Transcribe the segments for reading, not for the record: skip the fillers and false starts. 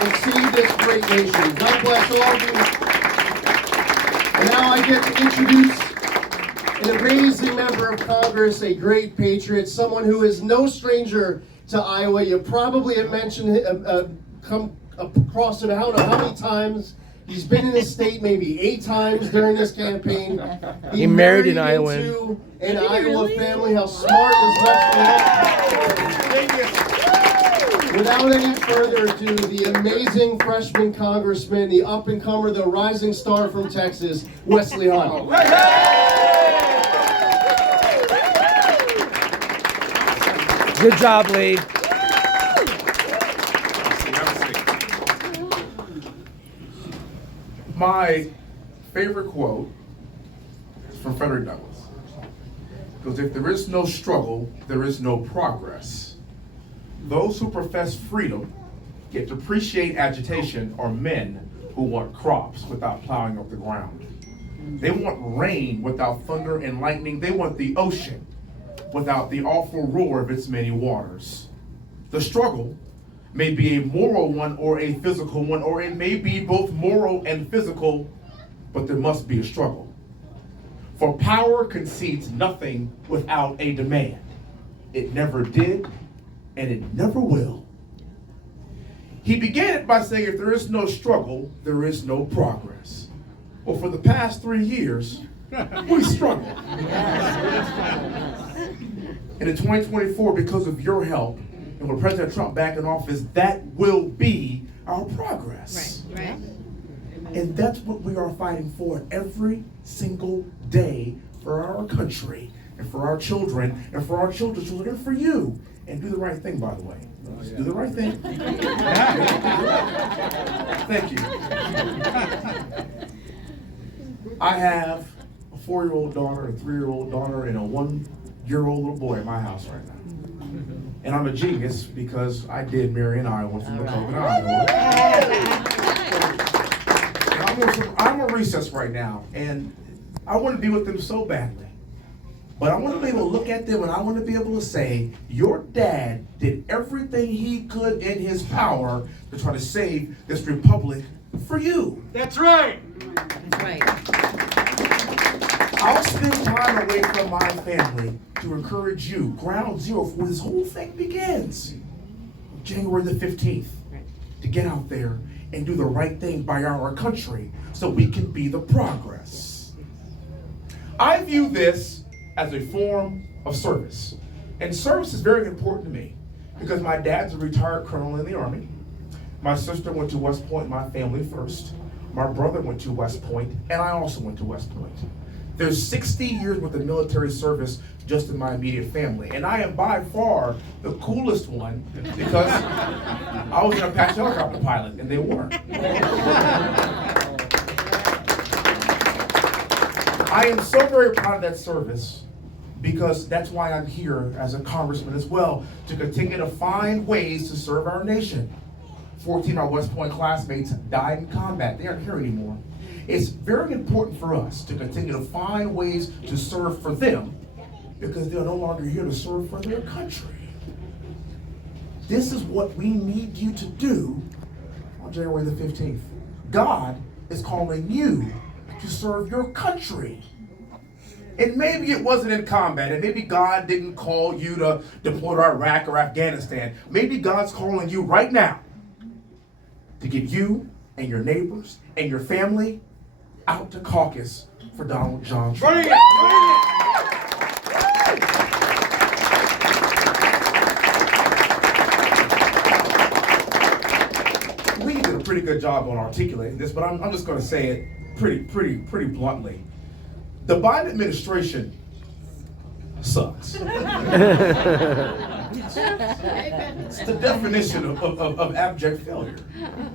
and see this great nation. God bless all of you. And now I get to introduce an amazing member of Congress, a great patriot, someone who is no stranger to Iowa. You probably have come across him, I don't know how many times. He's been in the state maybe 8 times during this campaign. He married an Iowan. Into an Iowa family. How smart is Wesley Hunt? Without any further ado, the amazing freshman congressman, the up-and-comer, the rising star from Texas, Wesley Hunt. Good job, Lee. My favorite quote is from Frederick Douglass. Because if there is no struggle, there is no progress. Those who profess freedom, yet depreciate agitation, are men who want crops without plowing up the ground. They want rain without thunder and lightning. They want the ocean without the awful roar of its many waters. The struggle may be a moral one or a physical one, or it may be both moral and physical, but there must be a struggle. For power concedes nothing without a demand. It never did, and it never will. He began it by saying, if there is no struggle, there is no progress. Well, for the past 3 years, we struggled. And in 2024, because of your help, and with President Trump back in office, that will be our progress. Right. And that's what we are fighting for every single day for our country and for our children and for our children's children and for you. And do the right thing, by the way. Just do the right thing. Thank you. I have a 4-year-old daughter, a 3-year-old daughter, and a 1-year-old little boy in my house right now. And I'm a genius because I did marry an Iowan from Macomb, Iowa. I'm on recess right now, and I want to be with them so badly. But I want to be able to look at them, and I want to be able to say, your dad did everything he could in his power to try to save this republic for you. That's right. That's right. I'll spend time away from my family to encourage you, ground zero, for this whole thing begins. January the 15th, to get out there and do the right thing by our country so we can be the progress. I view this as a form of service. And service is very important to me because my dad's a retired colonel in the Army. My sister went to West Point, my family first. My brother went to West Point, and I also went to West Point. There's 60 years worth of military service just in my immediate family. And I am by far the coolest one because I was an Apache helicopter pilot and they weren't. I am so very proud of that service because that's why I'm here as a congressman as well, to continue to find ways to serve our nation. 14 of our West Point classmates died in combat. They aren't here anymore. It's very important for us to continue to find ways to serve for them because they're no longer here to serve for their country. This is what we need you to do on January the 15th. God is calling you to serve your country. And maybe it wasn't in combat, and maybe God didn't call you to deploy to Iraq or Afghanistan. Maybe God's calling you right now to get you and your neighbors and your family out to caucus for Donald John Trump. Bring it. We did a pretty good job on articulating this, but I'm just going to say it pretty bluntly. The Biden administration sucks. It's the definition of abject failure.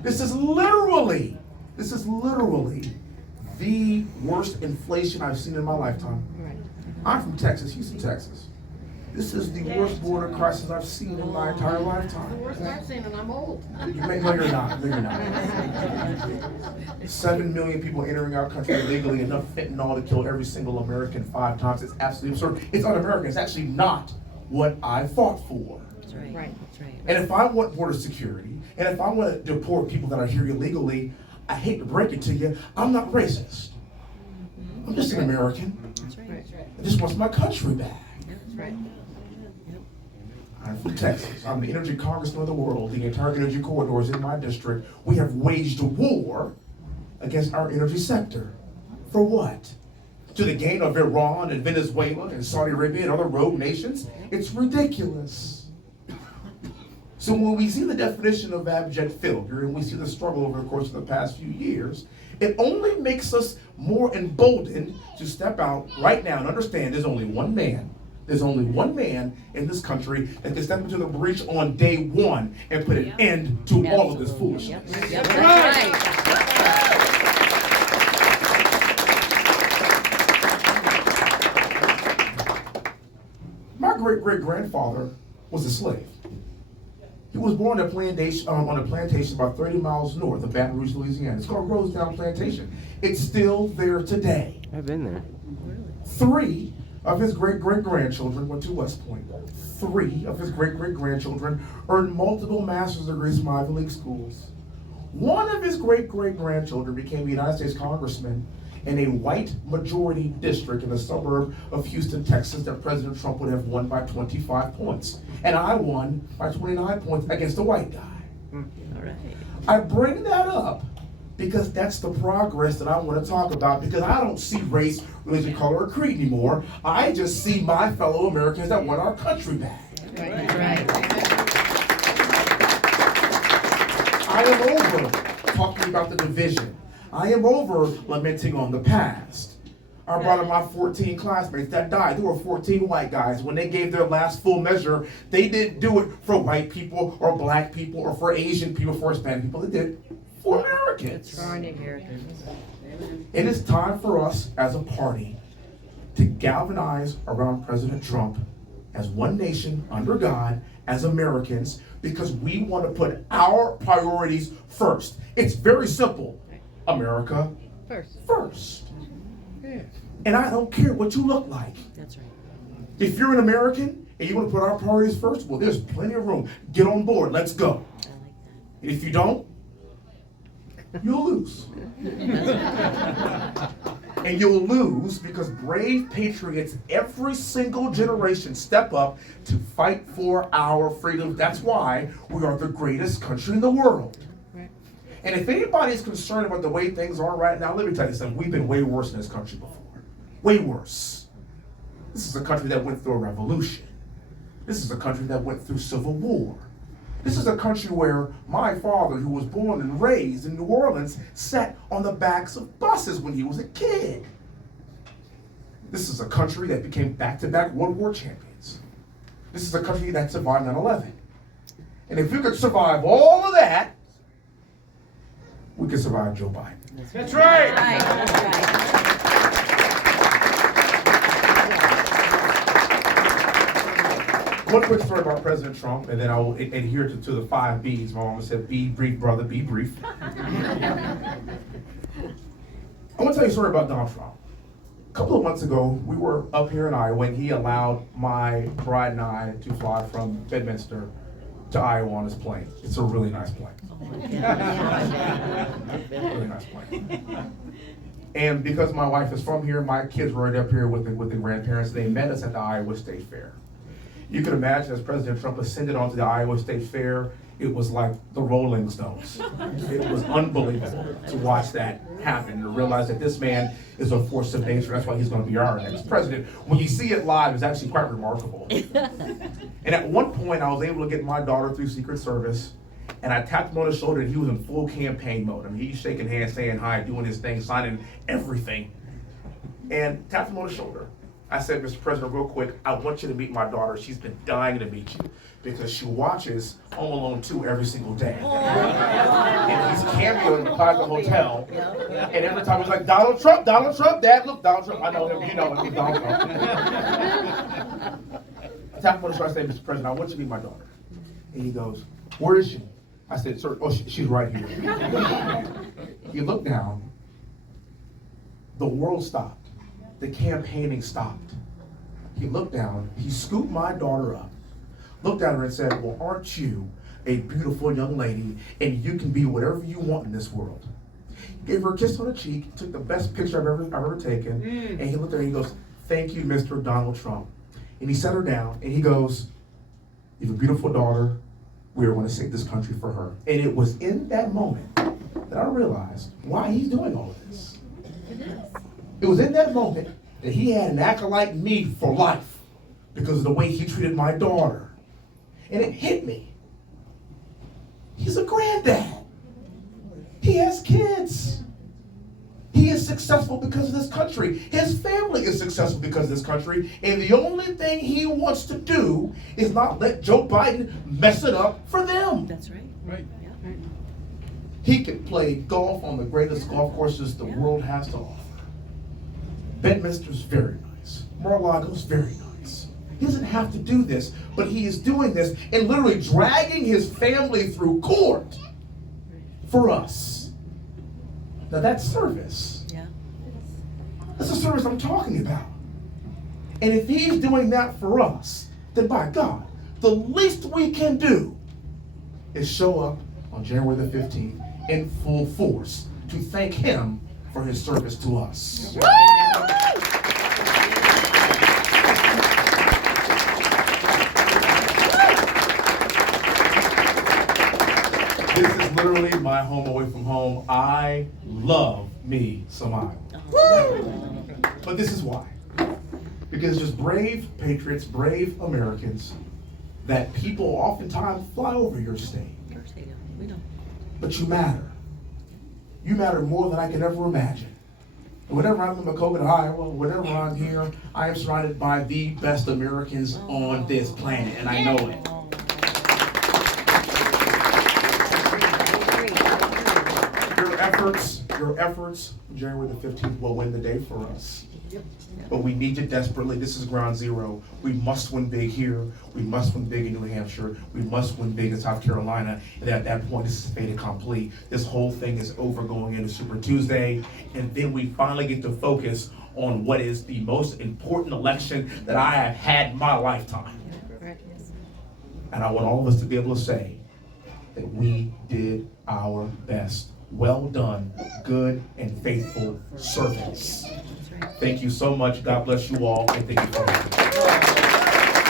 This is literally the worst inflation I've seen in my lifetime. I'm from Texas, Houston, Texas. This is the worst border crisis I've seen in my entire lifetime. The worst I've seen, and I'm old. No, you're not. 7 million people entering our country illegally, enough fentanyl to kill every single American 5 times. It's absolutely absurd. It's un-American. It's actually not what I fought for. Right. That's right. And if I want border security, and if I want to deport people that are here illegally, I hate to break it to you, I'm not racist. I'm just an American. That's right. I just want my country back. That's right. I'm from Texas. I'm the energy congressman of the world. The entire energy corridor is in my district. We have waged a war against our energy sector. For what? To the gain of Iran and Venezuela and Saudi Arabia and other rogue nations? It's ridiculous. So when we see the definition of abject failure and we see the struggle over the course of the past few years, it only makes us more emboldened to step out right now and understand there's only one man. There's only one man in this country that can step into the breach on day one and put an end to all of this foolishness. Yep. Right. My great-great-grandfather was a slave. He was born on a plantation about 30 miles north of Baton Rouge, Louisiana. It's called Rosedale Plantation. It's still there today. I've been there. 3 of his great-great-grandchildren went to West Point. 3 of his great-great-grandchildren earned multiple master's degrees from Ivy League schools. 1 of his great-great-grandchildren became a United States congressman in a white majority district in the suburb of Houston, Texas, that President Trump would have won by 25 points. And I won by 29 points against a white guy. All right. I bring that up because that's the progress that I want to talk about, because I don't see race, religion, color, or creed anymore. I just see my fellow Americans that want our country back. Right. I am over talking about the division. I am over lamenting on the past. I brought up my 14 classmates that died. There were 14 white guys. When they gave their last full measure, they didn't do it for white people or black people or for Asian people, for Hispanic people. They did it for Americans. For the Americans. It is time for us as a party to galvanize around President Trump as one nation under God, as Americans, because we want to put our priorities first. It's very simple. America first. And I don't care what you look like. That's right. If you're an American and you want to put our priorities first, well, there's plenty of room. Get on board. Let's go. I like that. And if you don't, you'll lose. And you'll lose because brave patriots every single generation step up to fight for our freedom. That's why we are the greatest country in the world. Right. And if anybody's concerned about the way things are right now, let me tell you something. We've been way worse in this country before. Way worse. This is a country that went through a revolution. This is a country that went through civil war. This is a country where my father, who was born and raised in New Orleans, sat on the backs of buses when he was a kid. This is a country that became back-to-back World War champions. This is a country that survived 9/11. And if we could survive all of that, we could survive Joe Biden. That's right. That's right. One quick story about President Trump, and then I will adhere to the 5 B's. My mama said, be brief, brother, be brief. I want to tell you a story about Donald Trump. A couple of months ago, we were up here in Iowa when he allowed my bride and I to fly from Bedminster to Iowa on his plane. It's a really nice plane. Really nice plane. And because my wife is from here, my kids were right up here with the grandparents. They met us at the Iowa State Fair. You can imagine as President Trump ascended onto the Iowa State Fair, it was like the Rolling Stones. It was unbelievable to watch that happen and to realize that this man is a force of nature. That's why he's going to be our next president. When you see it live, it's actually quite remarkable. And at one point, I was able to get my daughter through Secret Service, and I tapped him on the shoulder, and he was in full campaign mode. I mean, he's shaking hands, saying hi, doing his thing, signing everything. And tapped him on the shoulder. I said, Mr. President, real quick, I want you to meet my daughter. She's been dying to meet you because she watches Home Alone 2 every single day. And he's cameoing in the Plaza Hotel. And every time he's like, Donald Trump, Dad, look, Donald Trump. I know him, you know him, he's Donald Trump. I tapped him on the shoulder, I said, Mr. President, I want you to meet my daughter. And he goes, where is she? I said, sir, she's right here. He looked down. The world stopped. The campaigning stopped. He looked down, he scooped my daughter up, looked at her and said, well, aren't you a beautiful young lady, and you can be whatever you want in this world? Gave her a kiss on the cheek, took the best picture I've ever taken, and he looked at her and he goes, thank you, Mr. Donald Trump. And he sat her down and he goes, you have a beautiful daughter, we are going to save this country for her. And it was in that moment that I realized why he's doing all of this. It was in that moment that he had an acolyte me for life because of the way he treated my daughter. And it hit me. He's a granddad. He has kids. He is successful because of this country. His family is successful because of this country. And the only thing he wants to do is not let Joe Biden mess it up for them. That's right. Right. Yeah, right. He could play golf on the greatest golf courses the world has to offer. Bedminster's very nice. Mar-a-Lago's very nice. He doesn't have to do this, but he is doing this and literally dragging his family through court for us. Now that's service. Yeah. That's the service I'm talking about. And if he's doing that for us, then by God, the least we can do is show up on January the 15th in full force to thank him for his service to us. This is literally my home away from home. I love me some Iowa. But this is why. Because just brave patriots, brave Americans, that people oftentimes fly over your state. Of course they do. We don't. But you matter. You matter more than I could ever imagine. And whenever I'm in Macoga, Iowa, whenever I'm here, I am surrounded by the best Americans on this planet, and I know it. Your efforts, January the 15th will win the day for us. But we need you desperately. This is ground zero. We must win big here. We must win big in New Hampshire. We must win big in South Carolina. And at that point, this is fait accompli. This whole thing is over going into Super Tuesday. And then we finally get to focus on what is the most important election that I have had in my lifetime. Right. Yes. And I want all of us to be able to say that we did our best. Well done, good and faithful servants. That's right. Thank you so much. God bless you all, and thank you for having me.